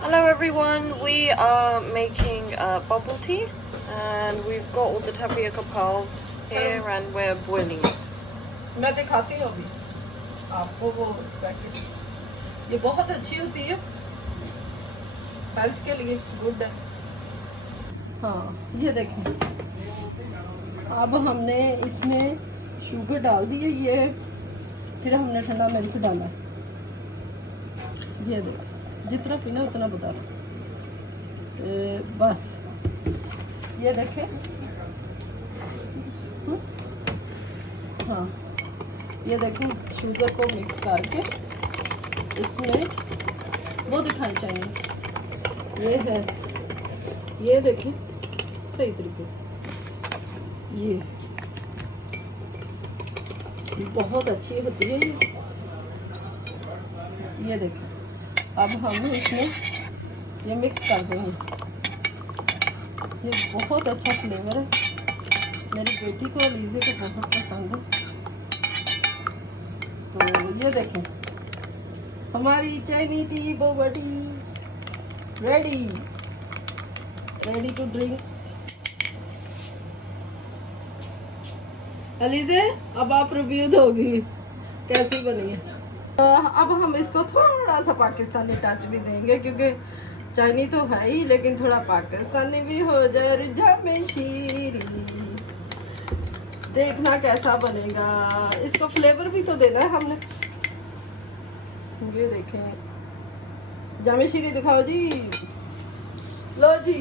Hello everyone, we are making bubble tea and we've got all the tapioca pearls here and we're boiling it. मैं दिखाती हूँ अभी आपको वो packet. ये बहुत अच्छी होती है, हेल्थ के लिए गुड है। हाँ ये देखें, अब हमने इसमें शुगर डाल दी है, ये फिर हमने ठंडा मिल्क डाला। ये देखें, जितना पीना उतना बता रहा बस। ये देखें, हाँ ये देखें, शुगर को मिक्स करके इसमें वो दिखाएं चाइनीज, ये है, ये देखें सही तरीके से, ये बहुत अच्छी होती है ये देखें। अब हम इसमें ये मिक्स कर देंगे, ये बहुत अच्छा फ्लेवर है, मेरी बेटी को अलीज़े को बहुत पसंद है। तो ये देखें, हमारी चाइनी tea boba tea ready to drink. अलीज़े अब आप रिव्यू दोगी कैसी बनी है। अब हम इसको थोड़ा सा पाकिस्तानी टच भी देंगे, क्योंकि चाइनी तो है ही लेकिन थोड़ा पाकिस्तानी भी हो जाए। रिजा में शीरी, देखना कैसा बनेगा, इसको फ्लेवर भी तो देना है हमने। ये देखें, जामे शीरी दिखाओ जी, लो जी।